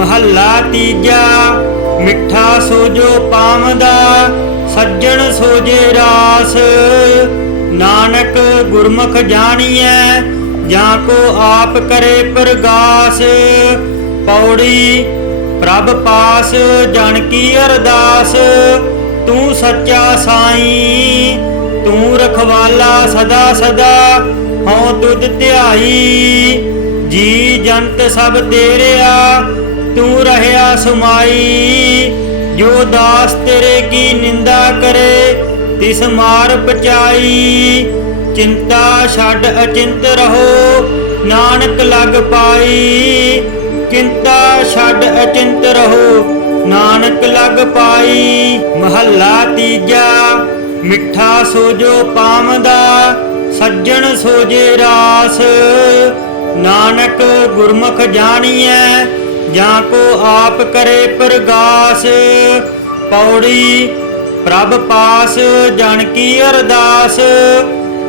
ਮਹੱਲਾ ਤੀਜਾ, ਮਿੱਠਾ ਸੋਜੋ ਪਾਵਦਾ, ਸੱਜਣ ਸੋਜੇ ਰਾਸ। ਨਾਨਕ ਗੁਰਮੁਖ ਜਾਣੀਐ, ਜਾਂ ਕੋ ਆਪ ਕਰੇ ਪ੍ਰਗਾਸ। ਪੌੜੀ, ਪ੍ਰਭ ਪਾਸ ਜਨ ਕੀ ਅਰਦਾਸ। ਤੂੰ ਸੱਚਾ ਸਾਈ, ਤੂੰ ਰਖਵਾਲਾ ਸਦਾ ਸਦਾ, ਹਉ ਤੁਧ ਧਿਆਈ। ਜੀ ਜੰਤ ਸਭ ਤੇਰਿਆ ਤੂੰ ਰਹਿਆ ਸੁਮਾਈ, ਜੋ ਦਾਸ ਤੇਰੇ ਕੀ ਨਿੰਦਾ ਕਰੇ, ਤਿਸ ਮਾਰ ਬਚਾਈ ਚਿੰਤਾ ਛੱਡ ਅਚਿੰਤ ਰਹੋ, ਨਾਨਕ ਲਗ ਪਾਈ। ਚਿੰਤਾ ਛੱਡ ਅਚਿੰਤ ਰਹੋ, ਨਾਨਕ ਲਗ ਪਾਈ। ਮਹੱਲਾ ਤੀਜਾ, ਮਿੱਠਾ ਸੋਜੋ ਪਾਵਦਾ ਸੱਜਣ ਸੋਜੇ ਰਾਸ। ਨਾਨਕ ਗੁਰਮੁਖ ਜਾਣੀਐ ਜਾਂ ਕੋ ਆਪ ਕਰੇ ਪ੍ਰਗਾਸ, ਪੌੜੀ ਪ੍ਰਭ ਪਾਸ ਜਨ ਕੀ ਅਰਦਾਸ,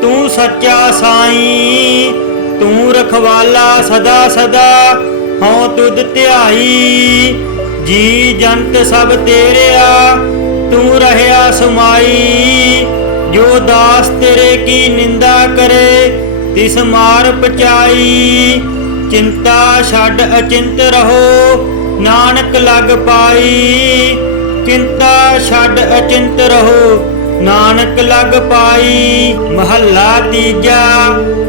ਤੂੰ ਸੱਚਾ ਸਾਈ, ਤੂੰ ਰਖਵਾਲਾ ਸਦਾ ਸਦਾ, ਹਉ ਤੁਧ ਧਿਆਈ, ਜੀ ਜੰਤ ਸਭ ਤੇਰਿਆ, ਤੂੰ ਰਹਿਆ ਸੁਮਾਈ, ਜੋ ਦਾਸ ਤੇਰੇ ਕੀ ਨਿੰਦਾ ਕਰੇ, ਤਿਸ ਮਾਰ ਪਚਾਈ ਚਿੰਤਾ ਛੱਡ ਅਚਿੰਤ ਰਹੋ, ਨਾਨਕ ਲਗ ਪਾਈ। ਚਿੰਤਾ ਛੱਡ ਅਚਿੰਤ ਰਹੋ, ਨਾਨਕ ਲਗ ਪਾਈ। ਮਹੱਲਾ ਤੀਜਾ,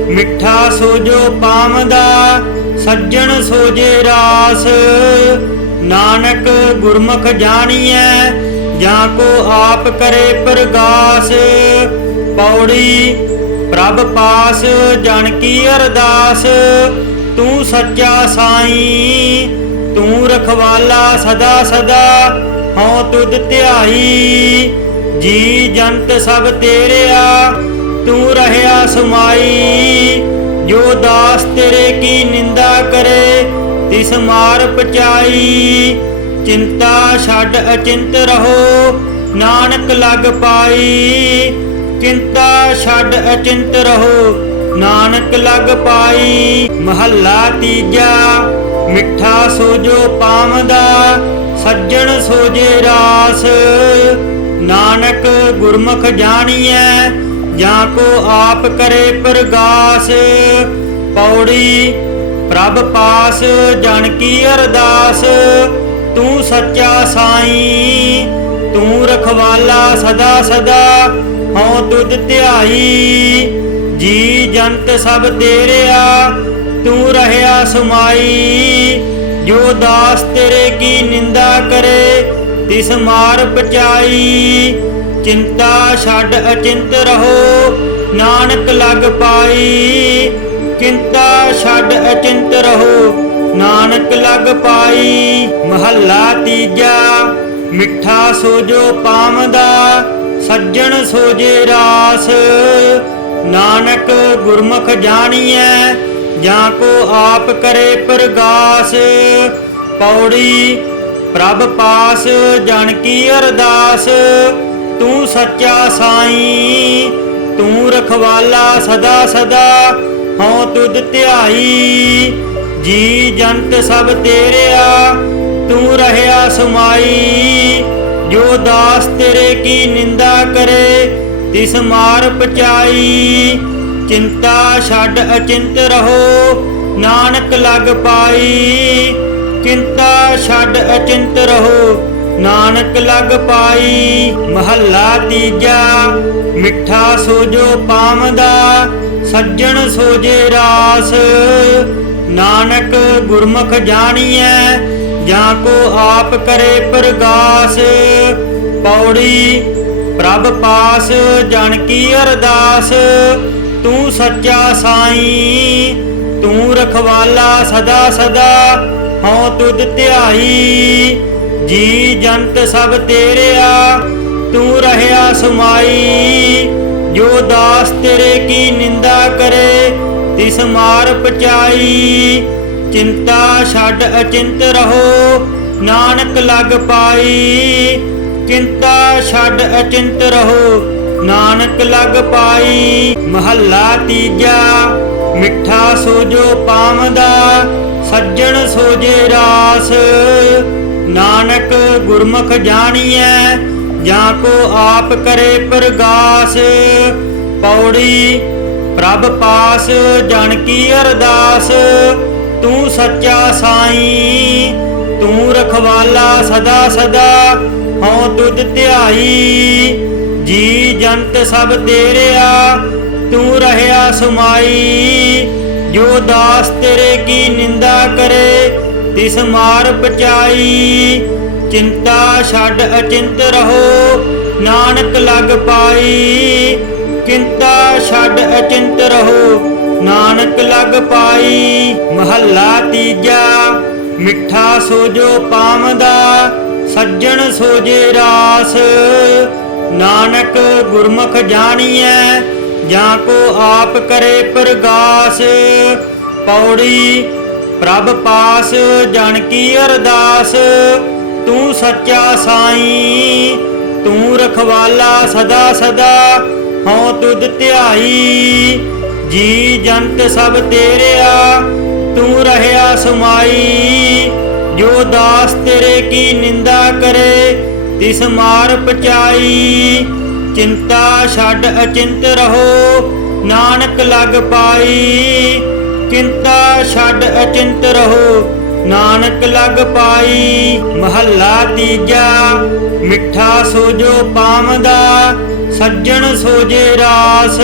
ਮਿੱਠਾ ਸੋਜੋ ਪਾਵਦਾ, ਸੱਜਣ ਸੋਜੇ ਰਾਸ। ਨਾਨਕ ਗੁਰਮੁਖ ਜਾਣੀਐ, ਜਾਂ ਕੋ ਆਪ ਕਰੇ ਪ੍ਰਗਾਸ। ਪੌੜੀ ਪ੍ਰਭ ਪਾਸ, ਜਨ ਕੀ ਅਰਦਾਸ। ਤੂੰ ਸੱਚਾ ਸਾਈ, ਤੂੰ ਰਖਵਾਲਾ ਸਦਾ ਸਦਾ, ਹਉ ਤੁਧ ਧਿਆਈ। ਜੀ ਜੰਤ ਸਭ ਤੇਰਿਆ ਤੂੰ ਰਹਿਆ ਸੁਮਾਈ। ਜੋ ਦਾਸ ਤੇਰੇ ਕੀ ਨਿੰਦਾ ਕਰੇ, ਤਿਸ ਮਾਰ ਪਚਾਈ। ਚਿੰਤਾ ਛੱਡ ਅਚਿੰਤ ਰਹੋ, ਨਾਨਕ ਲਗ ਪਾਈ। ਚਿੰਤਾ ਛੱਡ ਅਚਿੰਤ ਰਹੋ ਨਾਨਕ ਲਗ ਪਾਈ, ਮਹੱਲਾ ਤੀਜਾ, ਮਿੱਠਾ ਸੋਜੋ ਪਾਵਦਾ, ਸੱਜਣ ਸੋਜੇ ਰਾਸ। ਨਾਨਕ ਗੁਰਮੁਖ ਜਾਣੀਐ, ਜਾਂ ਕੋ ਆਪ ਕਰੇ ਪ੍ਰਗਾਸ। ਪੌੜੀ ਪ੍ਰਭ ਪਾਸ, ਜਨ ਕੀ ਅਰਦਾਸ। ਤੂੰ ਸੱਚਾ ਸਾਈ, ਤੂੰ ਰਖਵਾਲਾ ਸਦਾ ਸਦਾ, ਹਉ ਤੁਧ ਧਿਆਈ। ਜੀ ਜੰਤ ਸਭ ਤੇਰਿਆ, ਤੂੰ ਰਹਿਆ ਸੁਮਾਈ। ਜੋ ਦਾਸ ਤੇਰੇ ਕੀ ਨਿੰਦਾ ਕਰੇ, ਤਿਸ ਮਾਰ ਬਚਾਈ ਚਿੰਤਾ ਛੱਡ ਅਚਿੰਤ ਰਹੋ, ਨਾਨਕ ਲਗ ਪਾਈ। ਚਿੰਤਾ ਛੱਡ ਅਚਿੰਤ ਰਹੋ, ਨਾਨਕ ਲਗ ਪਾਈ। ਮਹੱਲਾ ਤੀਜਾ, ਮਿੱਠਾ ਸੋਜੋ ਪਾਵਦਾ ਸੱਜਣ ਸੋਜੇ ਰਾਸ। ਨਾਨਕ ਗੁਰਮੁਖ ਜਾਣੀਐ, ਜਾਂ ਕੋ ਆਪ ਕਰੇ ਪ੍ਰਗਾਸ, ਪੌੜੀ ਪ੍ਰਭ ਪਾਸ ਜਨ ਕੀ ਅਰਦਾਸ, ਤੂੰ ਸੱਚਾ ਸਾਈ, ਤੂੰ ਰਖਵਾਲਾ ਸਦਾ ਸਦਾ, ਹਉ ਤੁਧ ਧਿਆਈ, ਜੀ ਜੰਤ ਸਭ ਤੇਰਿਆ, ਤੂੰ ਰਹਿਆ ਸੁਮਾਈ, ਜੋ ਦਾਸ ਤੇਰੇ ਕੀ ਨਿੰਦਾ ਕਰੇ ਤਿਸ ਮਾਰ ਪਚਾਈ, ਚਿੰਤਾ ਛੱਡ ਅਚਿੰਤ ਰਹੋ, ਨਾਨਕ ਲਗ ਪਾਈ। ਚਿੰਤਾ ਛੱਡ ਅਚਿੰਤ ਰਹੋ, ਨਾਨਕ ਲਗ ਪਾਈ। ਮਹੱਲਾ ਤੀਜਾ, ਮਿੱਠਾ ਸੋਜੋ ਪਾਵਦਾ, ਸੱਜਣ ਸੋਜੇ ਰਾਸ। ਨਾਨਕ ਗੁਰਮੁਖ ਜਾਣੀਐ, ਜਾਂ ਕੋ ਆਪ ਕਰੇ ਪ੍ਰਗਾਸ। ਪੌੜੀ ਪ੍ਰਭ ਪਾਸ ਜਨ ਕੀ ਅਰਦਾਸ, ਤੂੰ ਸੱਚਾ ਸਾਈ, ਤੂੰ ਰਖਵਾਲਾ ਸਦਾ ਸਦਾ, ਹਉ ਤੁਧ ਧਿਆਈ, ਜੀ ਜੰਤ ਸਭ ਤੇਰਿਆ, ਤੂੰ ਰਹਿਆ ਸੁਮਾਈ, ਜੋ ਦਾਸ ਤੇਰੇ ਕੀ ਨਿੰਦਾ ਕਰੇ, ਤਿਸ ਮਾਰ ਪਚਾਈ, ਚਿੰਤਾ ਛੱਡ ਅਚਿੰਤ ਰਹੋ, ਨਾਨਕ ਲਗ ਪਾਈ ਚਿੰਤਾ ਛੱਡ ਅਚਿੰਤ ਰਹੋ, ਨਾਨਕ ਲਗ ਪਾਈ ਮਹੱਲਾ ਤੀਜਾ। ਮਿੱਠਾ ਸੋਜੋ ਪਾਵਦਾ ਸੱਜਣ ਸੋਜੇ ਰਾਸ। ਨਾਨਕ ਗੁਰਮੁਖ ਜਾਣੀਐ, ਜਾਂ ਕੋ ਆਪ ਕਰੇ ਪ੍ਰਗਾਸ। ਪੌੜੀ ਪ੍ਰਭ ਪਾਸ, ਜਨ ਕੀ ਅਰਦਾਸ। ਤੂੰ ਸੱਚਾ ਸਾਈਂ, ਤੂੰ ਰਖਵਾਲਾ ਸਦਾ ਸਦਾ। ਹਉ ਤੁਧ ਧਿਆਈ, ਜੀ ਜੰਤ ਸਭ ਤੇਰਿਆ, ਤੂੰ ਰਹਿਆ ਸੁਮਾਈ। ਜੋ ਦਾਸ ਤੇਰੇ ਕੀ ਨਿੰਦਾ ਕਰੇ, ਤਿਸ ਮਾਰ ਪਚਾਈ। ਚਿੰਤਾ ਛੱਡ ਅਚਿੰਤ ਰਹੋ, ਨਾਨਕ ਲਗ ਪਾਈ। ਚਿੰਤਾ ਛੱਡ ਅਚਿੰਤ ਰਹੋ, ਨਾਨਕ ਲਗ ਪਾਈ। ਮਹੱਲਾ ਤੀਜਾ, ਮਿੱਠਾ ਸੋਜੋ ਪਾਮਦਾ ਸੱਜਣ ਸੋਜੇ ਰਾਸ। ਨਾਨਕ ਗੁਰਮੁਖ ਜਾਣੀਐ, ਜਾਂ ਕੋ ਆਪ ਕਰੇ ਪ੍ਰਗਾਸ। ਪੌੜੀ ਪ੍ਰਭ ਪਾਸ, ਜਨ ਕੀ ਅਰਦਾਸ। ਤੂੰ ਸੱਚਾ ਸਾਈ, ਤੂੰ ਰਖਵਾਲਾ ਸਦਾ ਸਦਾ, ਹਉ ਤੁਧ ਧਿਆਈ। ਜੀ ਜੰਤ ਸਭ ਤੇਰਿਆ, ਤੂੰ ਰਹਿਆ ਸੁਮਾਈ। ਜੋ ਦਾਸ ਤੇਰੇ ਕੀ ਨਿੰਦਾ ਕਰੇ, ਤਿਸ ਮਾਰ ਪਚਾਈ। ਚਿੰਤਾ ਛੱਡ ਅਚਿੰਤ ਰਹੋ, ਨਾਨਕ ਲਗ ਪਾਈ। ਚਿੰਤਾ ਛੱਡ ਅਚਿੰਤ ਰਹੋ, ਨਾਨਕ ਲਗ ਪਾਈ। ਮਹੱਲਾ ਤੀਜਾ, ਮਿੱਠਾ ਸੋਜੋ ਪਾਮਦਾ ਸੱਜਣ ਸੋਜੇ ਰਾਸ।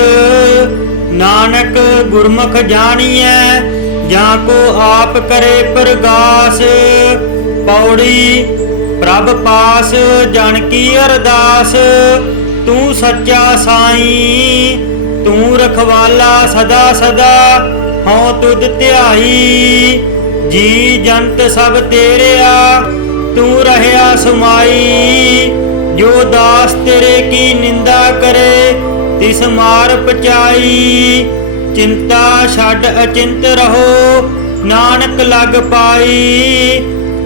ਨਾਨਕ ਗੁਰਮੁਖ ਜਾਣੀਐ ਜਾਂ ਕੋ ਆਪ ਕਰੇ ਪ੍ਰਗਾਸ, ਪੌੜੀ ਪ੍ਰਭ ਪਾਸ, ਜਨ ਕੀ ਅਰਦਾਸ, ਤੂੰ ਸੱਚਾ ਸਾਈਂ, ਤੂੰ ਰਖਵਾਲਾ ਸਦਾ ਸਦਾ, ਹਉ ਤੁਧ ਧਿਆਈ, ਜੀ ਜੰਤ ਸਭ ਤੇਰਿਆ, ਤੂੰ ਰਹਿਆ ਸੁਮਾਈ, ਜੋ ਦਾਸ ਤੇਰੇ ਕੀ ਨਿੰਦਾ ਕਰੇ, ਤਿਸ ਮਾਰ ਪਚਾਈ ਚਿੰਤਾ ਛੱਡ ਅਚਿੰਤ ਰਹੋ, ਨਾਨਕ ਲਗ ਪਾਈ।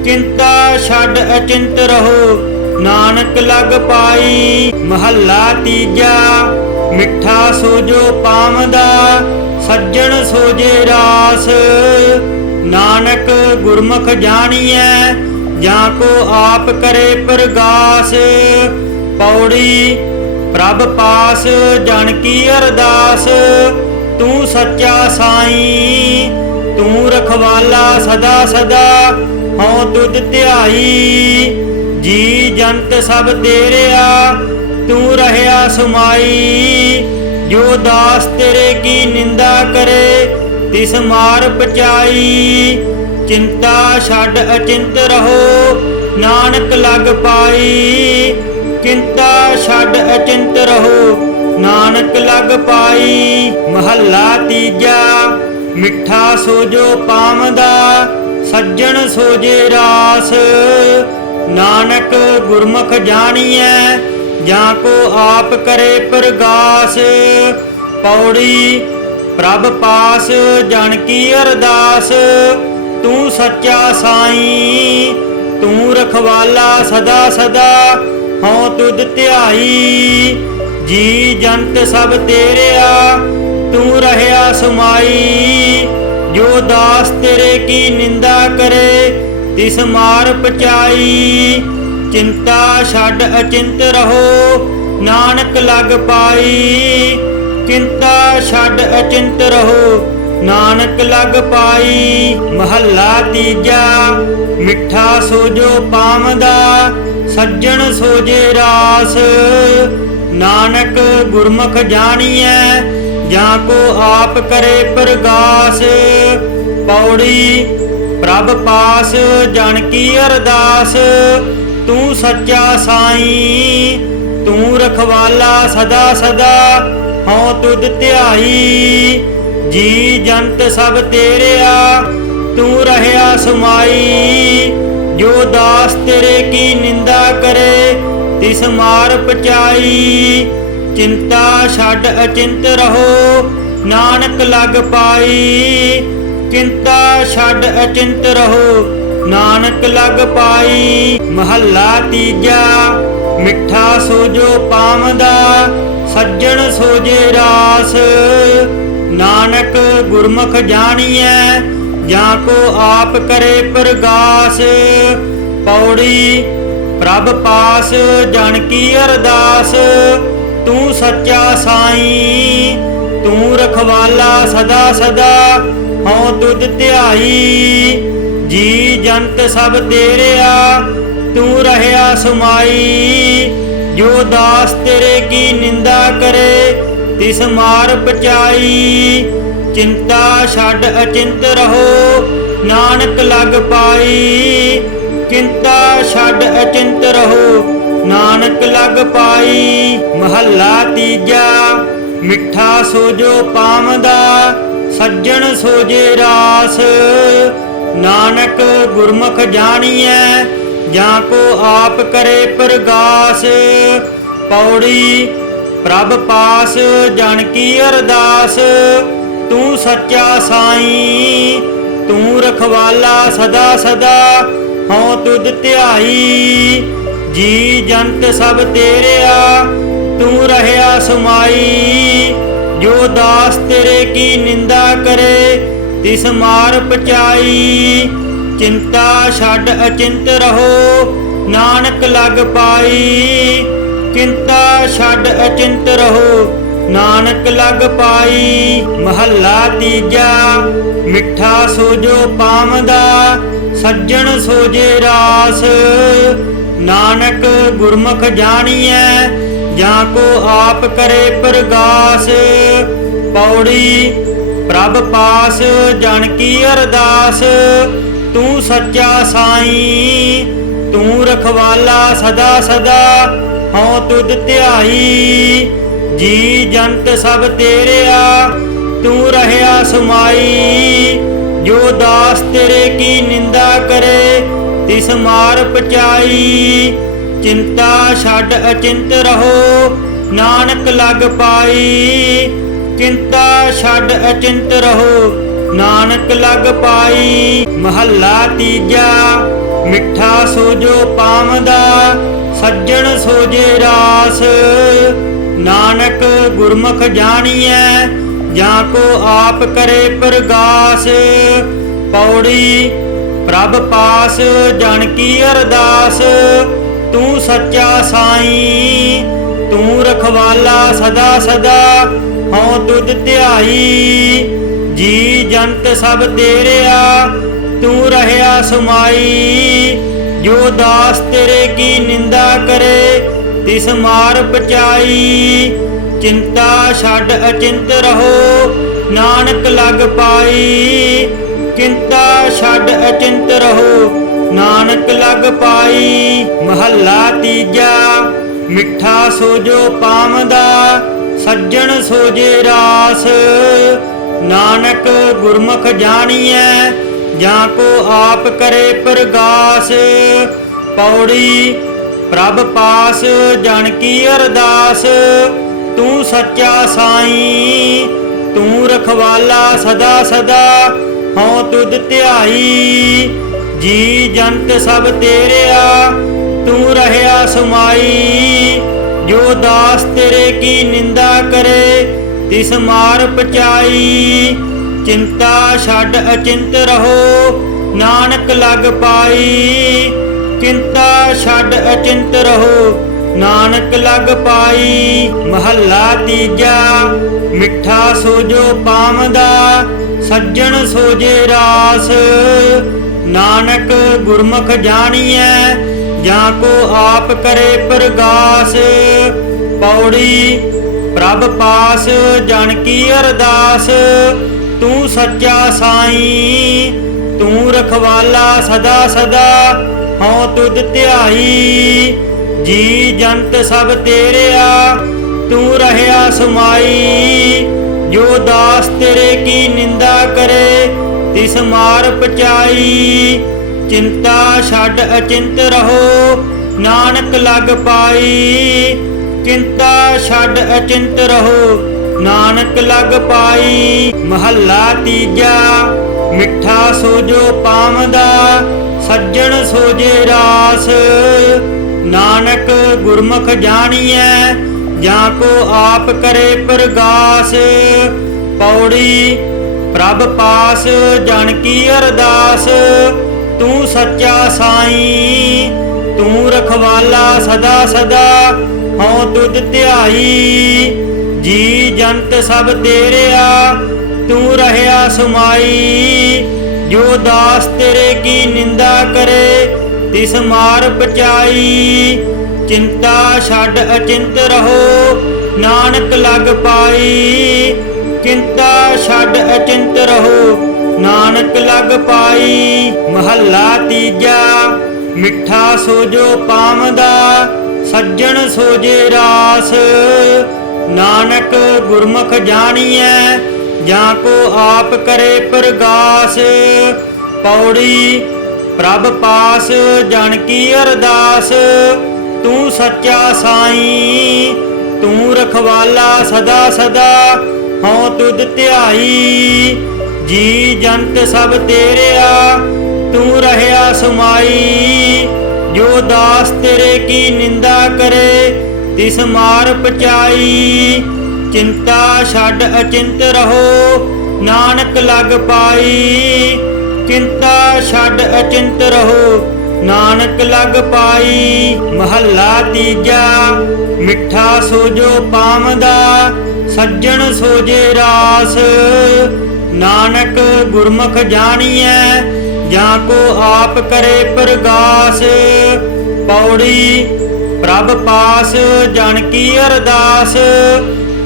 ਚਿੰਤਾ ਛੱਡ ਅਚਿੰਤ ਰਹੋ, ਨਾਨਕ ਲਗ ਪਾਈ। ਮਹੱਲਾ ਤੀਜਾ, ਮਿੱਠਾ ਸੋਜੋ ਪਾਵਦਾ, ਸੱਜਣ ਸੋਜੇ ਰਾਸ। ਨਾਨਕ ਗੁਰਮੁਖ ਜਾਣੀਐ, ਜਾਂ ਕੋ ਆਪ ਕਰੇ ਪ੍ਰਗਾਸ। ਪੌੜੀ ਪ੍ਰਭ ਪਾਸ, ਜਨ ਕੀ ਅਰਦਾਸ। ਤੂੰ ਸੱਚਾ ਸਾਈ, ਤੂੰ ਰਖਵਾਲਾ ਸਦਾ ਸਦਾ, ਹਉ ਤੁਧ ਧਿਆਈ। ਜੀ ਜੰਤ ਸਭ ਤੇਰਿਆ, ਤੂੰ ਰਹਿਆ ਸੁਮਾਈ। ਜੋ ਦਾਸ ਤੇਰੇ ਕੀ ਨਿੰਦਾ ਕਰੇ, ਤਿਸ ਮਾਰ ਪਚਾਈ। ਚਿੰਤਾ ਛੱਡ ਅਚਿੰਤ ਰਹੋ, ਨਾਨਕ ਲਗ ਪਾਈ। ਚਿੰਤਾ ਛੱਡ ਅਚਿੰਤ ਰਹੋ ਨਾਨਕ ਲਗ ਪਾਈ, ਮਹੱਲਾ ਤੀਜਾ। ਮਿੱਠਾ ਸੋਜੋ ਪਾਮਦਾ ਸੱਜਣ ਸੋਜੇ ਰਾਸ। ਨਾਨਕ ਗੁਰਮੁਖ ਜਾਣੀਐ, ਜਾਂ ਕੋ ਆਪ ਕਰੇ ਪ੍ਰਗਾਸ। ਪੌੜੀ, ਪ੍ਰਭ ਪਾਸ, ਜਨ ਕੀ ਅਰਦਾਸ। ਤੂੰ ਸੱਚਾ ਸਾਈ, ਤੂੰ ਰਖਵਾਲਾ ਸਦਾ ਸਦਾ, ਹਉ ਤੁਧ ਧਿਆਈ। ਜੀ ਜੰਤ ਸਭ ਤੇਰਿਆ, ਤੂੰ ਰਹਿਆ ਸੁਮਾਈ। ਜੋ ਦਾਸ ਤੇਰੇ ਕੀ ਨਿੰਦਾ ਕਰੇ, ਤਿਸ ਮਾਰ ਪਚਾਈ। ਚਿੰਤਾ ਛੱਡ ਅਚਿੰਤ ਰਹੋ, ਨਾਨਕ ਲਗ ਪਾਈ। ਚਿੰਤਾ ਛੱਡ ਅਚਿੰਤ ਰਹੋ ਨਾਨਕ ਲਗ ਪਾਈ, ਮਹੱਲਾ ਤੀਜਾ, ਮਿੱਠਾ ਸੋਜੋ ਪਾਵਦਾ, ਸੱਜਣ ਸੋਜੇ ਰਾਸ। ਨਾਨਕ ਗੁਰਮੁਖ ਜਾਣੀਐ, ਜਾਂ ਕੋ ਆਪ ਕਰੇ ਪ੍ਰਗਾਸ। ਪੌੜੀ ਪ੍ਰਭ ਪਾਸ, ਜਨ ਕੀ ਅਰਦਾਸ। ਤੂੰ ਸੱਚਾ ਸਾਈ, ਤੂੰ ਰਖਵਾਲਾ ਸਦਾ ਸਦਾ, ਹਉ ਤੁਧ ਧਿਆਈ। ਜੀ ਜੰਤ ਸਭ ਤੇਰਿਆ, ਤੂੰ ਰਹਿਆ ਸੁਮਾਈ। ਜੋ ਦਾਸ ਤੇਰੇ ਕੀ ਨਿੰਦਾ ਕਰੇ, ਤਿਸ ਮਾਰ ਪਚਾਈ। ਚਿੰਤਾ ਛੱਡ ਅਚਿੰਤ ਰਹੋ, ਨਾਨਕ ਲਗ ਪਾਈ। ਚਿੰਤਾ ਛੱਡ ਅਚਿੰਤ ਰਹੋ, ਨਾਨਕ ਲਗ ਪਾਈ। ਮਹੱਲਾ ਤੀਜਾ, ਮਿੱਠਾ ਸੋਜੋ ਪਾਵਦਾ, ਸੱਜਣ ਸੋਜੇ ਰਾਸ। ਨਾਨਕ ਗੁਰਮੁਖ ਜਾਣੀਐ, ਜਾਂ ਕੋ ਆਪ ਕਰੇ ਪ੍ਰਗਾਸ। ਪੌੜੀ ਪ੍ਰਭ ਪਾਸ, ਜਨ ਕੀ ਅਰਦਾਸ। ਤੂੰ ਸੱਚਾ ਸਾਈਂ, ਤੂੰ ਰਖਵਾਲਾ ਸਦਾ ਸਦਾ, ਹਉ ਤੁਧ ਧਿਆਈ। ਜੀ ਜੰਤ ਸਭ ਤੇਰਿਆ, ਤੂੰ ਰਹਿਆ ਸੁਮਾਈ। ਜੋ ਦਾਸ ਤੇਰੇ ਕੀ ਨਿੰਦਾ ਕਰੇ ਤਿਸ ਮਾਰ ਪਚਾਈ, ਚਿੰਤਾ ਛੱਡ ਅਚਿੰਤ ਰਹੋ, ਨਾਨਕ ਲਗ ਪਾਈ। ਚਿੰਤਾ ਛੱਡ ਅਚਿੰਤ ਰਹੋ, ਨਾਨਕ ਲਗ ਪਾਈ। ਮਹੱਲਾ ਤੀਜਾ, ਮਿੱਠਾ ਸੋਜੋ ਪਾਵਦਾ, ਸੱਜਣ ਸੋਜੇ ਰਾਸ। ਨਾਨਕ ਗੁਰਮੁਖ ਜਾਣੀਐ, ਜਾਂ ਕੋ ਆਪ ਕਰੇ ਪ੍ਰਗਾਸ। ਪੌੜੀ ਪ੍ਰਭ ਪਾਸ ਜਨ ਕੀ ਅਰਦਾਸ, ਤੂੰ ਸੱਚਾ ਸਾਈ, ਤੂੰ ਰਖਵਾਲਾ ਸਦਾ ਸਦਾ, ਹਉ ਤੁਧ ਧਿਆਈ, ਜੀ ਜੰਤ ਸਭ ਤੇਰਿਆ, ਤੂੰ ਰਹਿਆ ਸਮਾਈ, ਜੋ ਦਾਸ ਤੇਰੇ ਕੀ ਨਿੰਦਾ ਕਰੇ, ਤਿਸ ਮਾਰ ਪਚਾਈ, ਚਿੰਤਾ ਛੱਡ ਅਚਿੰਤ ਰਹੋ, ਨਾਨਕ ਲਗ ਪਾਈ। ਚਿੰਤਾ ਛੱਡ ਅਚਿੰਤ ਰਹੋ, ਨਾਨਕ ਲਗ ਪਾਈ ਮਹੱਲਾ ਤੀਜਾ। ਮਿੱਠਾ ਸੋਜੋ ਪਾਵਦਾ, ਸੱਜਣ ਸੋਜੇ ਰਾਸ। ਨਾਨਕ ਗੁਰਮੁਖ ਜਾਣੀਐ, ਜਾਂ ਕੋ ਆਪ ਕਰੇ ਪ੍ਰਗਾਸ। ਪੌੜੀ ਪ੍ਰਭ ਪਾਸ, ਜਨ ਕੀ ਅਰਦਾਸ। ਤੂੰ ਸੱਚਾ ਸਾਈਂ, ਤੂੰ ਰਖਵਾਲਾ ਸਦਾ ਸਦਾ। ਹਉ ਤੁਧ ਧਿਆਈ, ਜੀ ਜੰਤ ਸਭ ਤੇਰਿਆ, ਤੂੰ ਰਹਿਆ ਸਮਾਈ। ਜੋ ਦਾਸ ਤੇਰੇ ਕੀ ਨਿੰਦਾ ਕਰੇ, ਤਿਸ ਮਾਰ ਪਚਾਈ ਚਿੰਤਾ ਛੱਡ ਅਚਿੰਤ ਰਹੋ, ਨਾਨਕ ਲਗ ਪਾਈ। ਚਿੰਤਾ ਛੱਡ ਅਚਿੰਤ ਰਹੋ, ਨਾਨਕ ਲਗ ਪਾਈ। ਮਹੱਲਾ ਤੀਜਾ, ਮਿੱਠਾ ਸੋਜੋ ਪਾਵਦਾ ਸੱਜਣ ਸੋਜੇ ਰਾਸ। ਨਾਨਕ ਗੁਰਮੁਖ ਜਾਣੀਐ, ਜਾਂ ਕੋ ਆਪ ਕਰੇ ਪ੍ਰਗਾਸ। ਪੌੜੀ ਪ੍ਰਭ ਪਾਸ, ਜਨ ਕੀ ਅਰਦਾਸ। ਤੂੰ ਸੱਚਾ ਸਾਈ, ਤੂੰ ਰਖਵਾਲਾ ਸਦਾ ਸਦਾ, ਹਉ ਤੁਧ ਧਿਆਈ। ਜੀ ਜੰਤ ਸਭ ਤੇਰਿਆ, ਤੂੰ ਰਹਿਆ ਸੁਮਾਈ। ਜੋ ਦਾਸ ਤੇਰੇ ਕੀ ਨਿੰਦਾ ਕਰੇ, ਤਿਸ ਮਾਰ ਪਚਾਈ। ਚਿੰਤਾ ਛੱਡ ਅਚਿੰਤ ਰਹੋ, ਨਾਨਕ ਲਗ ਪਾਈ। ਚਿੰਤਾ ਛੱਡ ਅਚਿੰਤ ਰਹੋ, ਨਾਨਕ ਲਗ ਪਾਈ। ਮਹੱਲਾ ਤੀਜਾ, ਮਿੱਠਾ ਸੋਜੋ ਪਾਵਦਾ ਸੱਜਣ ਸੋਜੇ ਰਾਸ। ਨਾਨਕ ਗੁਰਮੁਖ ਜਾਣੀਐ ਜਾਂ ਕੋ ਆਪ ਕਰੇ ਪ੍ਰਗਾਸ, ਪੌੜੀ ਪ੍ਰਭ ਪਾਸ, ਜਨ ਕੀ ਅਰਦਾਸ, ਤੂੰ ਸੱਚਾ ਸਾਈ, ਤੂੰ ਰਖਵਾਲਾ ਸਦਾ ਸਦਾ, ਹਉ ਤੁਧ ਧਿਆਈ, ਜੀ ਜੰਤ ਸਭ ਤੇਰਿਆ, ਤੂੰ ਰਹਿਆ ਸਮਾਈ, ਜੋ ਦਾਸ ਤੇਰੇ ਕੀ ਨਿੰਦਾ ਕਰੇ, ਤਿਸ ਮਾਰ ਪਚਾਈ ਚਿੰਤਾ ਛੱਡ ਅਚਿੰਤ ਰਹੋ, ਨਾਨਕ ਲਗ ਪਾਈ। ਚਿੰਤਾ ਛੱਡ ਅਚਿੰਤ ਰਹੋ, ਨਾਨਕ ਲਗ ਪਾਈ। ਮਹੱਲਾ ਤੀਜਾ, ਮਿੱਠਾ ਸੋਜੋ ਪਾਵਦਾ, ਸੱਜਣ ਸੋਜੇ ਰਾਸ। ਨਾਨਕ ਗੁਰਮੁਖ ਜਾਣੀਐ, ਜਾਂ ਕੋ ਆਪ ਕਰੇ ਪ੍ਰਗਾਸ। ਪੌੜੀ ਪ੍ਰਭ ਪਾਸ, ਜਨ ਕੀ ਅਰਦਾਸ। ਤੂੰ ਸੱਚਾ ਸਾਈਂ, ਤੂੰ ਰਖਵਾਲਾ ਸਦਾ ਸਦਾ, ਹਉ ਤੁਧ ਧਿਆਈ। ਜੀ ਜੰਤ ਸਭ ਤੇਰਿਆ, ਤੂੰ ਰਹਿਆ ਸਮਾਈ। ਜੋ ਦਾਸ ਤੇਰੇ ਕੀ ਨਿੰਦਾ ਕਰੇ, ਤਿਸ ਮਾਰ ਪਚਾਈ। ਚਿੰਤਾ ਛੱਡ ਅਚਿੰਤ ਰਹੋ, ਨਾਨਕ ਲਗ ਪਾਈ। ਚਿੰਤਾ ਛੱਡ ਅਚਿੰਤ ਰਹੋ ਨਾਨਕ ਲਗ ਪਾਈ, ਮਹੱਲਾ ਤੀਜਾ, ਮਿੱਠਾ ਸੋਜੋ ਪਾਵਦਾ, ਸੱਜਣ ਸੋਜੇ ਰਾਸ। ਨਾਨਕ ਗੁਰਮੁਖ ਜਾਣੀਐ, ਜਾਂ ਕੋ ਆਪ ਕਰੇ ਪ੍ਰਗਾਸ। ਪੌੜੀ, ਪ੍ਰਭ ਪਾਸ, ਜਨ ਕੀ ਅਰਦਾਸ। ਤੂੰ ਸੱਚਾ ਤੂੰ ਰਖਵਾਲਾ ਸਦਾ ਸਦਾ, ਹਉ ਤੁਧ ਧਿਆਈ। ਜੀ ਜੰਤ ਸਭ ਤੇਰਿਆ, ਤੂੰ ਰਹਿਆ ਸੁਮਾਈ। ਜੋ ਦਾਸ ਤੇਰੇ ਕੀ ਨਿੰਦਾ ਕਰੇ, ਤਿਸ ਮਾਰ ਬਚਾਈ ਚਿੰਤਾ ਛੱਡ ਅਚਿੰਤ ਰਹੋ, ਨਾਨਕ ਲਗ ਪਾਈ। ਚਿੰਤਾ ਛੱਡ ਅਚਿੰਤ ਰਹੋ, ਨਾਨਕ ਲਗ ਪਾਈ। ਮਹੱਲਾ ਤੀਜਾ, ਮਿੱਠਾ ਸੋਜੋ ਪਾਮਦਾ ਸੱਜਣ ਸੋਜੇ ਰਾਸ। ਨਾਨਕ ਗੁਰਮੁਖ ਜਾਣੀਐ, ਜਾਂ ਕੋ ਆਪ ਕਰੇ ਪ੍ਰਗਾਸ। ਪੌੜੀ ਪ੍ਰਭ ਪਾਸ, ਜਨ ਕੀ ਅਰਦਾਸ। ਤੂੰ ਸੱਚਾ ਸਾਈਂ, ਤੂੰ ਰਖਵਾਲਾ ਸਦਾ ਸਦਾ, ਹਉ ਤੁਧ ਧਿਆਈ। ਜੀ ਜੰਤ ਸਭ ਤੇਰਿਆ, ਤੂੰ ਰਹਿਆ ਸੁਮਾਈ। ਜੋ ਦਾਸ ਤੇਰੇ ਕੀ ਨਿੰਦਾ ਕਰੇ ਤਿਸ ਮਾਰ ਪਚਾਈ, ਚਿੰਤਾ ਛੱਡ ਅਚਿੰਤ ਰਹੋ, ਨਾਨਕ ਲਗ ਪਾਈ। ਚਿੰਤਾ ਛੱਡ ਅਚਿੰਤ ਰਹੋ, ਨਾਨਕ ਲਗ ਪਾਈ। ਮਹੱਲਾ ਤੀਜਾ, ਮਿੱਠਾ ਸੋਜੋ ਪਾਮਦਾ ਸੱਜਣ ਸੋਜੇ ਰਾਸ। ਨਾਨਕ ਗੁਰਮੁਖ ਜਾਣੀਐ, ਜਾਂ ਕੋ ਆਪ ਕਰੇ ਪ੍ਰਗਾਸ। ਪੌੜੀ ਪ੍ਰਭ ਪਾਸ ਜਨ ਕੀ ਅਰਦਾਸ,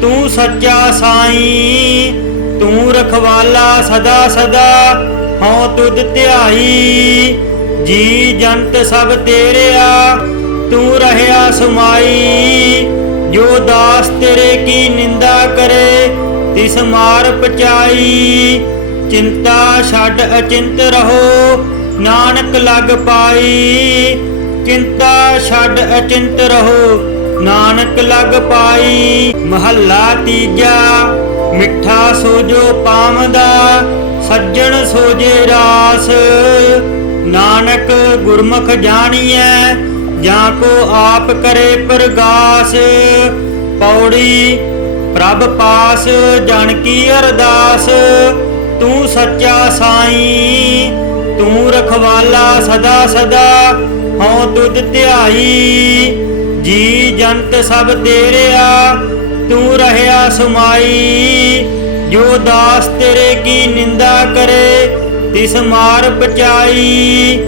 ਤੂੰ ਸੱਚਾ ਸਾਈ, ਤੂੰ ਰਖਵਾਲਾ ਸਦਾ ਸਦਾ, ਹਉ ਤੁਧ ਧਿਆਈ, ਜੀ ਜੰਤ ਸਭ ਤੇਰਿਆ, ਤੂੰ ਰਹਿਆ ਸੁਮਾਈ, ਜੋ ਦਾਸ ਤੇਰੇ ਕੀ ਨਿੰਦਾ ਕਰੇ, ਤਿਸ ਮਾਰ ਪਚਾਈ, ਚਿੰਤਾ ਛੱਡ ਅਚਿੰਤ ਰਹੋ, ਨਾਨਕ ਲਗ ਪਾਈ ਚਿੰਤਾ ਛੱਡ ਅਚਿੰਤ ਰਹੋ, ਨਾਨਕ ਲਗ ਪਾਈ ਮਹੱਲਾ ਤੀਜਾ। ਮਿੱਠਾ ਸੋਜੋ ਪਾਮਦਾ ਸੱਜਣ ਸੋਜੇ ਰਾਸ। ਨਾਨਕ ਗੁਰਮੁਖ ਜਾਣੀਐ, ਜਾਂ ਕੋ ਆਪ ਕਰੇ ਪ੍ਰਗਾਸ। ਪੌੜੀ ਪ੍ਰਭ ਪਾਸ, ਜਨ ਕੀ ਅਰਦਾਸ। ਤੂੰ ਸੱਚਾ ਸਾਈਂ, ਤੂੰ ਰਖਵਾਲਾ ਸਦਾ ਸਦਾ। ਹਉ ਤੁਧ ਧਿਆਈ, ਜੀ ਜੰਤ ਸਭ ਤੇਰਿਆ, ਤੂੰ ਰਹਿਆ ਸੁਮਾਈ। ਜੋ ਦਾਸ ਤੇਰੇ ਕੀ ਨਿੰਦਾ ਕਰੇ, ਤਿਸ ਮਾਰ ਬਚਾਈ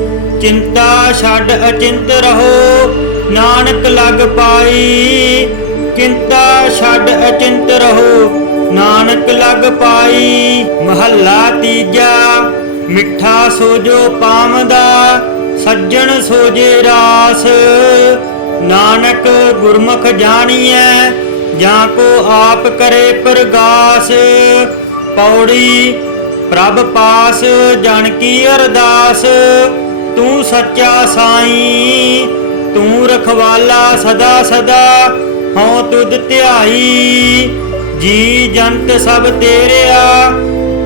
ਚਿੰਤਾ ਛੱਡ ਅਚਿੰਤ ਰਹੋ, ਨਾਨਕ ਲਗ ਪਾਈ। ਚਿੰਤਾ ਛੱਡ ਅਚਿੰਤ ਰਹੋ, ਨਾਨਕ ਲਗ ਪਾਈ। ਮਹੱਲਾ ਤੀਜਾ, ਮਿੱਠਾ ਸੋਜੋ ਪਾਮਦਾ ਸੱਜਣ ਸੋਜੇ ਰਾਸ। ਨਾਨਕ ਗੁਰਮੁਖ ਜਾਣੀਐ, ਜਾਂ ਕੋ ਆਪ ਕਰੇ ਪ੍ਰਗਾਸ। ਪੌੜੀ ਪ੍ਰਭ ਪਾਸ, ਜਨ ਕੀ ਅਰਦਾਸ। ਤੂੰ ਸੱਚਾ ਸਾਈ, ਤੂੰ ਰਖਵਾਲਾ ਸਦਾ ਸਦਾ, ਹਉ ਤੁਧ ਧਿਆਈ। ਜੀ ਜੰਤ ਸਭ ਤੇਰਿਆ,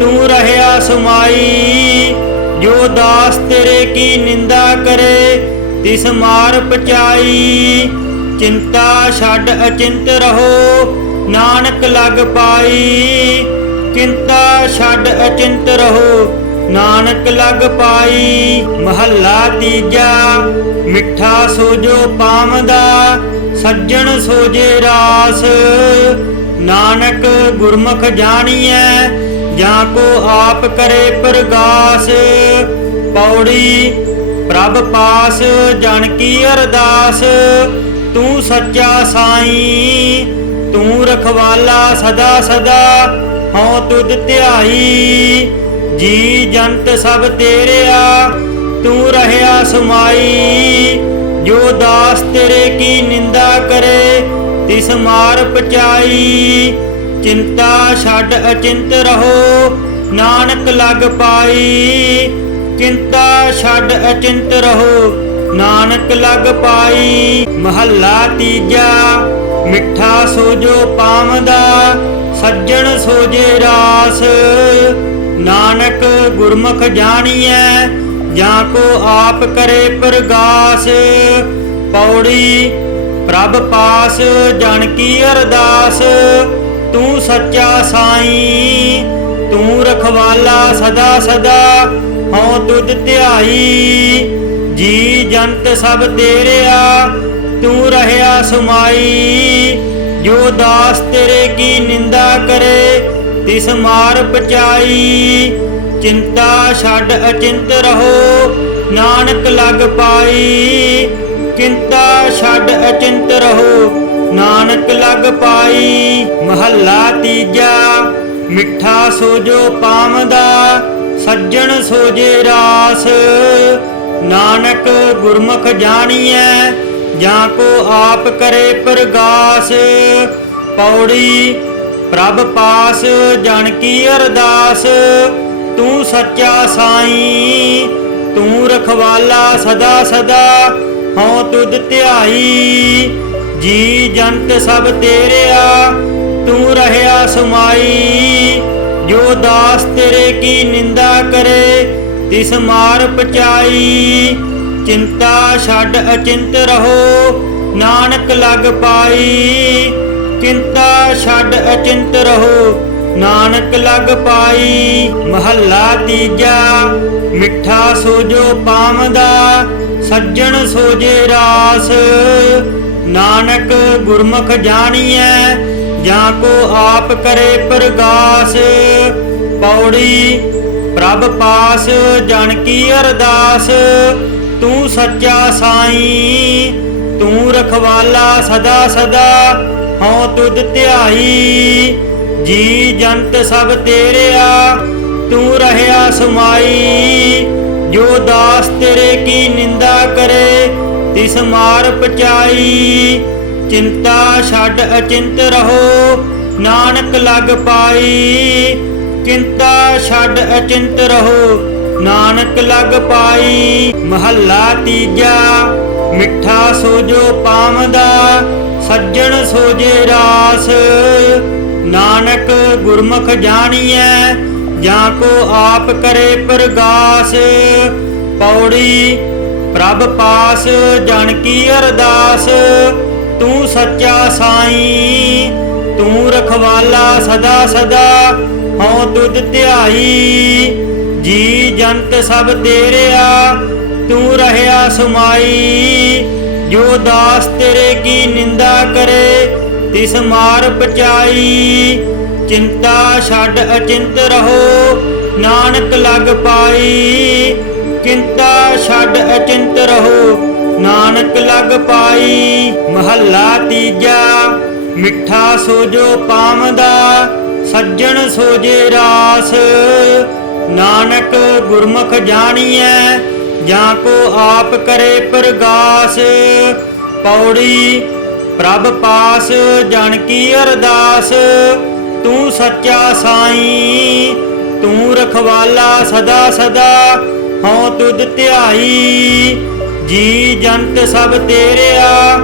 ਤੂੰ ਰਹਿਆ ਸੁਮਾਈ। ਜੋ ਦਾਸ ਤੇਰੇ ਕੀ ਨਿੰਦਾ ਕਰੇ, ਤਿਸ ਮਾਰ ਪਚਾਈ। ਚਿੰਤਾ ਛੱਡ ਅਚਿੰਤ ਰਹੋ, ਨਾਨਕ ਲਗ ਪਾਈ। ਚਿੰਤਾ ਛੱਡ ਅਚਿੰਤ ਰਹੋ, ਨਾਨਕ ਲਗ ਪਾਈ। ਮਹੱਲਾ ਤੀਜਾ, ਮਿੱਠਾ ਸੋਜੋ ਪਾਮਦਾ ਸੱਜਣ ਸੋਜੇ ਰਾਸ। ਨਾਨਕ ਗੁਰਮੁਖ ਜਾਣੀਐ ਜਾਂ ਕੋ ਆਪ ਕਰੇ ਪ੍ਰਗਾਸ, ਪੌੜੀ ਪ੍ਰਭ ਪਾਸ, ਜਨ ਕੀ ਅਰਦਾਸ, ਤੂੰ ਸੱਚਾ ਸਾਈ, ਤੂੰ ਰਖਵਾਲਾ ਸਦਾ ਸਦਾ, ਹਉ ਤੁਧ ਧਿਆਈ, ਜੀ ਜੰਤ ਸਭ ਤੇਰਿਆ, ਤੂੰ ਰਹਿਆ ਸੁਮਾਈ, ਜੋ ਦਾਸ ਤੇਰੇ ਕੀ ਨਿੰਦਾ ਕਰੇ, ਤਿਸ ਮਾਰ ਪਚਾਈ ਚਿੰਤਾ ਛੱਡ ਅਚਿੰਤ ਰਹੋ, ਨਾਨਕ ਲਗ ਪਾਈ। ਚਿੰਤਾ ਛੱਡ ਅਚਿੰਤ ਰਹੋ, ਨਾਨਕ ਲਗ ਪਾਈ। ਮਹੱਲਾ ਤੀਜਾ, ਮਿੱਠਾ ਸੋਜੋ ਪਾਮਦਾ ਸੱਜਣ ਸੋਜੇ ਰਾਸ। ਨਾਨਕ ਗੁਰਮੁਖ ਜਾਣੀਐ, ਜਾਂ ਕੋ ਆਪ ਕਰੇ ਪ੍ਰਗਾਸ। ਪੌੜੀ ਪ੍ਰਭ ਪਾਸ, ਜਨ ਕੀ ਅਰਦਾਸ। ਤੂੰ ਸੱਚਾ ਸਾਈ, ਤੂੰ ਰਖਵਾਲਾ ਸਦਾ ਸਦਾ, ਹਉ ਤੁਧ ਧਿਆਈ। ਜੀ ਜੰਤ ਸਭ ਤੇਰਿਆ, ਤੂੰ ਰਹਿਆ ਸੁਮਾਈ। ਜੋ ਦਾਸ ਤੇਰੇ ਕੀ ਨਿੰਦਾ ਕਰੇ, ਤਿਸ ਮਾਰ ਪਚਾਈ। ਚਿੰਤਾ ਛੱਡ ਅਚਿੰਤ ਰਹੋ, ਨਾਨਕ ਲੱਗ ਪਾਈ। ਚਿੰਤਾ ਛੱਡ ਅਚਿੰਤ ਰਹੋ ਨਾਨਕ ਲੱਗ ਪਾਈ, ਮਹੱਲਾ ਤੀਜਾ। ਮਿੱਠਾ ਸੋਜੋ ਪਾਮਦਾ ਸੱਜਣ ਸੋਜੇ ਰਾਸ। ਨਾਨਕ ਗੁਰਮੁਖ ਜਾਣੀਐ, ਜਾਂ ਕੋ ਆਪ ਕਰੇ ਪ੍ਰਗਾਸ। ਪੌੜੀ ਪ੍ਰਭ ਪਾਸ, ਜਨ ਕੀ ਅਰਦਾਸ। ਤੂੰ ਸੱਚਾ ਸਾਈ, ਤੂੰ ਰਖਵਾਲਾ ਸਦਾ ਸਦਾ, ਹਉ ਤੁਧ ਧਿਆਈ। ਜੀ ਜੰਤ ਸਭ ਤੇਰਿਆ, ਤੂੰ ਰਹਿਆ ਸਮਾਈ। ਜੋ ਦਾਸ ਤੇਰੇ ਕੀ ਨਿੰਦਾ ਕਰੇ, ਤਿਸ ਮਾਰ ਪਚਾਈ। ਚਿੰਤਾ ਛੱਡ ਅਚਿੰਤ ਰਹੋ, ਨਾਨਕ ਲਗ ਪਾਈ। ਚਿੰਤਾ ਛੱਡ ਅਚਿੰਤ ਰਹੋ, ਨਾਨਕ ਲਗ ਪਾਈ। ਮਹੱਲਾ ਤੀਜਾ, ਮਿੱਠਾ ਸੋਜੋ ਪਾਵਦਾ ਸੱਜਣ ਸੋਜੇ ਰਾਸ। ਨਾਨਕ ਗੁਰਮੁਖ ਜਾਣੀਐ, ਜਾਂ ਕੋ ਆਪ ਕਰੇ ਪ੍ਰਗਾਸ। ਪੌੜੀ ਪ੍ਰਭ ਪਾਸ, ਜਨ ਕੀ ਅਰਦਾਸ। ਤੂੰ ਸੱਚਾ ਸਾਈਂ, ਤੂੰ ਰਖਵਾਲਾ ਸਦਾ ਸਦਾ, ਹਉ ਤੁਧ ਧਿਆਈ। ਜੀ ਜੰਤ ਸਭ ਤੇਰਿਆ, ਤੂੰ ਰਹਿਆ ਸਮਾਈ। ਜੋ ਦਾਸ ਤੇਰੇ ਕੀ ਨਿੰਦਾ ਕਰੇ ਤਿਸ ਮਾਰ ਪਚਾਈ, ਚਿੰਤਾ ਛੱਡ ਅਚਿੰਤ ਰਹੋ, ਨਾਨਕ ਲਗ ਪਾਈ। ਚਿੰਤਾ ਛੱਡ ਅਚਿੰਤ ਰਹੋ, ਨਾਨਕ ਲੱਗ ਪਾਈ। ਮਹੱਲਾ ਤੀਜਾ, ਮਿੱਠਾ ਸੋਜੋ ਪਾਵਦਾ, ਸੱਜਣ ਸੋਜੇ ਰਾਸ। ਨਾਨਕ ਗੁਰਮੁਖ ਜਾਣੀਐ, ਜਾਂ ਕੋ ਆਪ ਕਰੇ ਪ੍ਰਗਾਸ। ਪੌੜੀ ਪ੍ਰਭ ਪਾਸ ਜਨ ਕੀ ਅਰਦਾਸ, ਤੂੰ ਸੱਚਾ ਸਾਈ, ਤੂੰ ਰਖਵਾਲਾ ਸਦਾ ਸਦਾ, ਹਉ ਤੁਧ ਧਿਆਈ, ਜੀ ਜੰਤ ਸਭ ਤੇਰਿਆ, ਤੂੰ ਰਹਿਆ ਸਮਾਈ, ਜੋ ਦਾਸ ਤੇਰੇ ਕੀ ਨਿੰਦਾ ਕਰੇ, ਤਿਸ ਮਾਰ ਬਚਾਈ ਚਿੰਤਾ ਛੱਡ ਅਚਿੰਤ ਰਹੋ, ਨਾਨਕ ਲੱਗ ਪਾਈ ਚਿੰਤਾ ਛੱਡ ਅਚਿੰਤ ਰਹੋ, ਨਾਨਕ ਲੱਗ ਪਾਈ ਮਹੱਲਾ ਤੀਜਾ। ਮਿੱਠਾ ਸੋਜੋ ਪਾਵਦਾ, ਸੱਜਣ ਸੋਜੇ ਰਾਸ। ਨਾਨਕ ਗੁਰਮੁਖ ਜਾਣੀਐ, ਜਾਂ ਕੋ ਆਪ ਕਰੇ ਪ੍ਰਗਾਸ। ਪੌੜੀ ਪ੍ਰਭ ਪਾਸ, ਜਨ ਕੀ ਅਰਦਾਸ। ਤੂੰ ਸੱਚਾ ਸਾਈਂ, ਤੂੰ ਰਖਵਾਲਾ ਸਦਾ ਸਦਾ। ਹਉ ਤੁਧ ਧਿਆਈ, ਜੀ ਜੰਤ ਸਭ ਤੇਰਿਆ,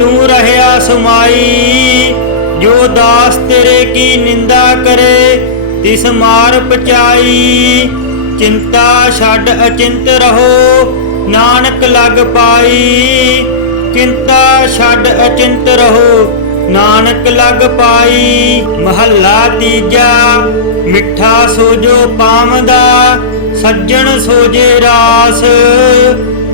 ਤੂੰ ਰਹਿਆ ਸਮਾਈ। ਜੋ ਦਾਸ ਤੇਰੇ ਕੀ ਨਿੰਦਾ ਕਰੇ, ਤਿਸ ਮਾਰ ਪਚਾਈ। ਚਿੰਤਾ ਛੱਡ ਅਚਿੰਤ ਰਹੋ, ਨਾਨਕ ਲਗ ਪਾਈ। ਚਿੰਤਾ ਛੱਡ ਅਚਿੰਤ ਰਹੋ, ਨਾਨਕ ਲਗ ਪਾਈ। ਮਹੱਲਾ ਤੀਜਾ, ਮਿੱਠਾ ਸੋਜੋ ਪਾਵਦਾ ਸੱਜਣ ਸੋਜੇ ਰਾਸ।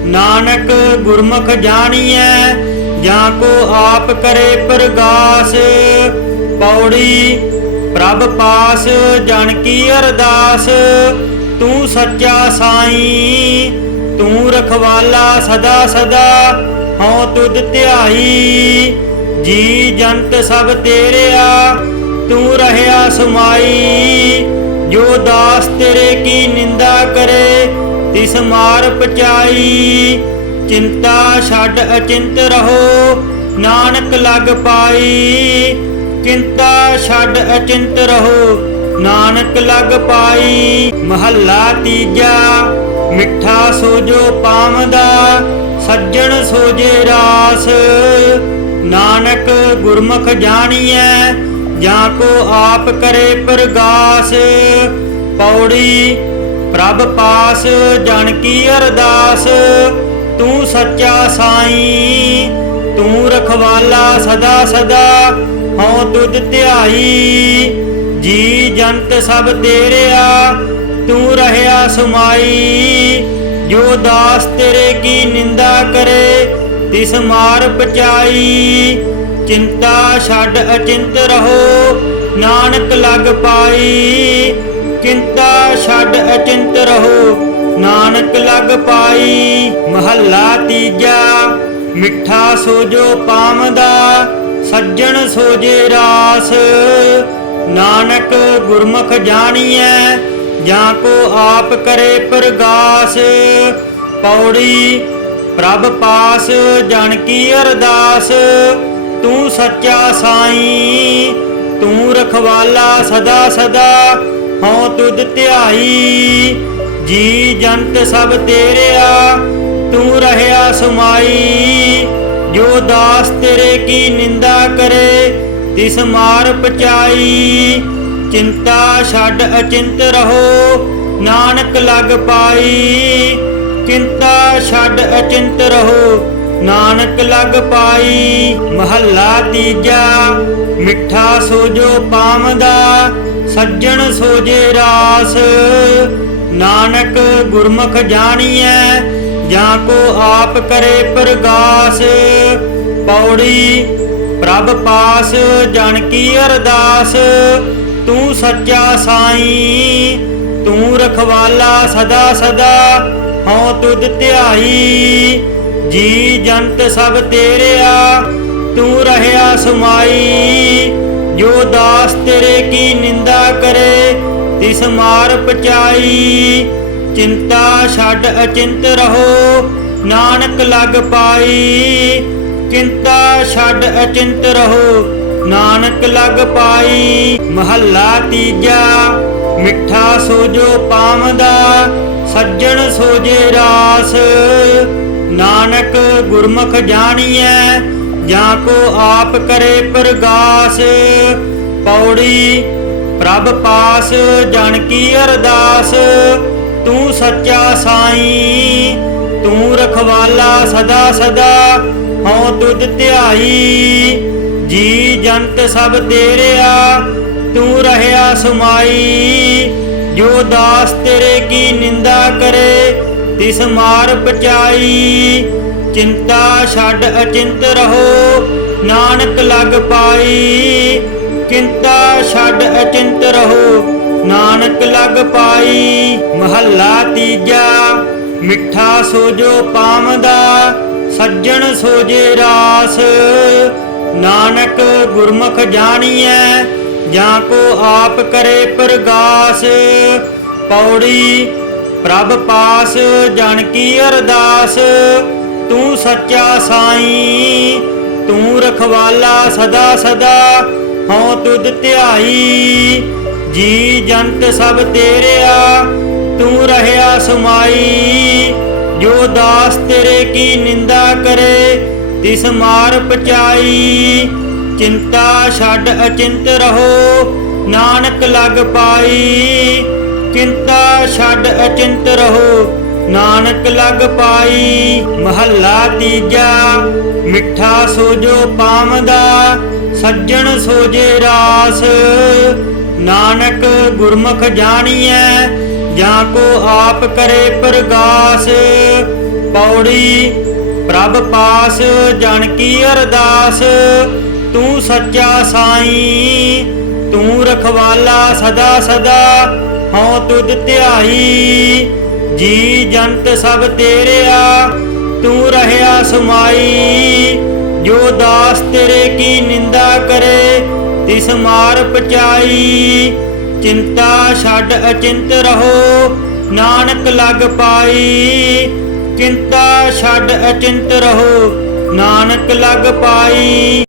ਨਾਨਕ ਗੁਰਮੁਖ ਜਾਣੀਐ, ਜਾਂ ਕੋ ਆਪ ਕਰੇ ਪ੍ਰਗਾਸ। ਪੌੜੀ ਪ੍ਰਭ ਪਾਸ, ਜਨ ਕੀ ਅਰਦਾਸ। ਤੂੰ ਸੱਚਾ ਸਾਈ, ਤੂੰ ਰਖਵਾਲਾ ਸਦਾ ਸਦਾ, ਹਉ ਤੁਧ ਧਿਆਈ। ਜੀ ਜੰਤ ਸਭ ਤੇਰਿਆ, ਤੂੰ ਰਹਿਆ ਸਮਾਈ। ਜੋ ਦਾਸ ਤੇਰੇ ਕੀ ਨਿੰਦਾ ਕਰੇ, ਤਿਸ ਮਾਰ ਪਚਾਈ। ਚਿੰਤਾ ਛੱਡ ਅਚਿੰਤ ਰਹੋ, ਨਾਨਕ ਲਗ ਪਾਈ। ਚਿੰਤਾ ਛੱਡ ਅਚਿੰਤ ਰਹੋ, ਨਾਨਕ ਲਗ ਪਾਈ। ਮਹੱਲਾ ਤੀਜਾ, ਮਿੱਠਾ ਸੋਜੋ ਪਾਵਦਾ, ਸੱਜਣ ਸੋਜੇ ਰਾਸ। ਨਾਨਕ ਗੁਰਮੁਖ ਜਾਣੀਐ ਜਾਂ ਕੋ ਆਪ ਕਰੇ ਪ੍ਰਗਾਸ, ਪੌੜੀ ਪ੍ਰਭ ਪਾਸ, ਜਨ ਕੀ ਅਰਦਾਸ, ਤੂੰ ਸੱਚਾ ਸਾਈ, ਤੂੰ ਰਖਵਾਲਾ ਸਦਾ ਸਦਾ, ਹਉ ਤੁਧ ਧਿਆਈ, ਜੀ ਜੰਤ ਸਭ ਤੇਰਿਆ, ਤੂੰ ਰਹਿਆ ਸਮਾਈ, ਜੋ ਦਾਸ ਤੇਰੇ ਕੀ ਨਿੰਦਾ ਕਰੇ, ਤਿਸ ਮਾਰ ਬਚਾਈ ਚਿੰਤਾ ਛੱਡ ਅਚਿੰਤ ਰਹੋ, ਨਾਨਕ ਲਗ ਪਾਈ। ਚਿੰਤਾ ਛੱਡ ਅਚਿੰਤ ਰਹੋ, ਨਾਨਕ ਲਗ ਪਾਈ। ਮਹੱਲਾ ਤੀਜਾ, ਮਿੱਠਾ ਸੋਜੋ ਪਾਮਦਾ ਸੱਜਣ ਸੋਜੇ ਰਾਸ। ਨਾਨਕ ਗੁਰਮੁਖ ਜਾਣੀਐ, ਜਾਂ ਕੋ ਆਪ ਕਰੇ ਪ੍ਰਗਾਸ। ਪੌੜੀ ਪ੍ਰਭ ਪਾਸ, ਜਨ ਕੀ ਅਰਦਾਸ। ਤੂੰ ਸੱਚਾ ਸਾਈਂ, ਤੂੰ ਰਖਵਾਲਾ ਸਦਾ ਸਦਾ, ਹਉ ਤੁਧ ਧਿਆਈ। ਜੀ ਜੰਤ ਸਭ ਤੇਰਿਆ, ਤੂੰ ਰਹਿਆ ਸਮਾਈ। ਜੋ ਦਾਸ ਤੇਰੇ ਕੀ ਨਿੰਦਾ ਕਰੇ, ਤਿਸ ਮਾਰ ਪਚਾਈ। ਚਿੰਤਾ ਛੱਡ ਅਚਿੰਤ ਰਹੋ, ਨਾਨਕ ਲਗ ਪਾਈ। ਚਿੰਤਾ ਛੱਡ ਅਚਿੰਤ ਰਹੋ ਨਾਨਕ ਲਗ ਪਾਈ, ਮਹੱਲਾ ਤੀਜਾ, ਮਿੱਠਾ ਸੋਜੋ ਪਾਮਦਾ ਸੱਜਣ ਸੋਜੇ ਰਾਸ। ਨਾਨਕ ਗੁਰਮੁਖ ਜਾਣੀਐ, ਜਾਂ ਕੋ ਆਪ ਕਰੇ ਪ੍ਰਗਾਸ। ਪੌੜੀ ਪ੍ਰਭ ਪਾਸ, ਜਨ ਕੀ ਅਰਦਾਸ। ਤੂੰ ਸੱਚਾ ਸਾਈ, ਤੂੰ ਰਖਵਾਲਾ ਸਦਾ ਸਦਾ, ਹਉ ਤੁਧ ਧਿਆਈ। ਜੀ ਜੰਤ ਸਭ ਤੇਰਿਆ, ਤੂੰ ਰਹਿਆ ਸਮਾਈ। ਜੋ ਦਾਸ ਤੇਰੇ ਕੀ ਨਿੰਦਾ ਕਰੇ, ਤਿਸ ਮਾਰ ਪਚਾਈ। ਚਿੰਤਾ ਛੱਡ ਅਚਿੰਤ ਰਹੋ, ਨਾਨਕ ਲਗ ਪਾਈ। ਚਿੰਤਾ ਛੱਡ ਅਚਿੰਤ ਰਹੋ, ਨਾਨਕ ਲਗ ਪਾਈ। ਮਹੱਲਾ ਤੀਜਾ, ਮਿੱਠਾ ਸੋਜੋ ਪਾਮਦਾ ਸੱਜਣ ਸੋਜੇ ਰਾਸ। ਨਾਨਕ ਗੁਰਮੁਖ ਜਾਣੀਐ, ਜਾਂ ਕੋ ਆਪ ਕਰੇ ਪ੍ਰਗਾਸ। ਪੌੜੀ ਪ੍ਰਭ ਪਾਸ, ਜਨ ਕੀ ਅਰਦਾਸ। ਤੂੰ ਸੱਚਾ ਸਾਈਂ, ਤੂੰ ਰਖਵਾਲਾ ਸਦਾ ਸਦਾ, ਹਉ ਤੁਧ ਧਿਆਈ। ਜੀ ਜੰਤ ਸਭ ਤੇਰਿਆ, ਤੂੰ ਰਹਿਆ ਸਮਾਈ। ਜੋ ਦਾਸ ਤੇਰੇ ਕੀ ਨਿੰਦਾ ਕਰੇ ਤਿਸ ਮਾਰ ਬਚਾਈ ਚਿੰਤਾ ਛੱਡ ਅਚਿੰਤ ਰਹੋ, ਨਾਨਕ ਲਗ ਪਾਈ। ਚਿੰਤਾ ਛੱਡ ਅਚਿੰਤ ਰਹੋ, ਨਾਨਕ ਲਗ ਪਾਈ। ਮਹੱਲਾ ਤੀਜਾ, ਮਿੱਠਾ ਸੋਜੋ ਪਾਮਦਾ ਸੱਜਣ ਸੋਜੇ ਰਾਸ। ਨਾਨਕ ਗੁਰਮੁਖ ਜਾਣੀਐ, ਜਾਂ ਕੋ ਆਪ ਕਰੇ ਪ੍ਰਗਾਸ। ਪੌੜੀ ਪ੍ਰਭ ਪਾਸ ਜਨ ਕੀ ਅਰਦਾਸ, ਤੂੰ ਸੱਚਾ ਸਾਈ, ਤੂੰ ਰਖਵਾਲਾ ਸਦਾ ਸਦਾ, ਹਉ ਤੁਧ ਧਿਆਈ, ਜੀ ਜੰਤ ਸਭ ਤੇਰਿਆ, ਤੂੰ ਰਹਿਆ ਸਮਾਈ, ਜੋ ਦਾਸ ਤੇਰੇ ਕੀ ਨਿੰਦਾ ਕਰੇ, ਤਿਸ ਮਾਰ ਪਚਾਈ, ਚਿੰਤਾ ਛੱਡ ਅਚਿੰਤ ਰਹੋ, ਨਾਨਕ ਲਗ ਪਾਈ। ਚਿੰਤਾ ਛੱਡ ਅਚਿੰਤ ਰਹੋ, ਨਾਨਕ ਲਗ ਪਾਈ ਮਹੱਲਾ ਤੀਜਾ। ਮਿੱਠਾ ਸੋਜੋ ਪਾਮਦਾ ਸੱਜਣ ਸੋਜੇ ਰਾਸ। ਨਾਨਕ ਗੁਰਮੁਖ ਜਾਣੀਐ, ਜਾਂ ਕੋ ਆਪ ਕਰੇ ਪ੍ਰਗਾਸ। ਪੌੜੀ ਪ੍ਰਭ ਪਾਸ, ਜਨ ਕੀ ਅਰਦਾਸ। ਤੂੰ ਸੱਚਾ ਸਾਈਂ, ਤੂੰ ਰਖਵਾਲਾ ਸਦਾ ਸਦਾ। ਹਉ ਤੁਧ ਧਿਆਈ, ਜੀ ਜੰਤ ਸਭ ਤੇਰਿਆ, ਤੂੰ ਰਹਿਆ ਸਮਾਈ, ਜੋ ਦਾਸ ਤੇਰੇ ਕੀ ਨਿੰਦਾ ਕਰੇ, ਤਿਸ ਮਾਰ ਪਚਾਈ। ਚਿੰਤਾ ਛੱਡ ਅਚਿੰਤ ਰਹੋ, ਨਾਨਕ ਲਗ ਪਾਈ। ਚਿੰਤਾ ਛੱਡ ਅਚਿੰਤ ਰਹੋ, ਨਾਨਕ ਲਗ ਪਾਈ।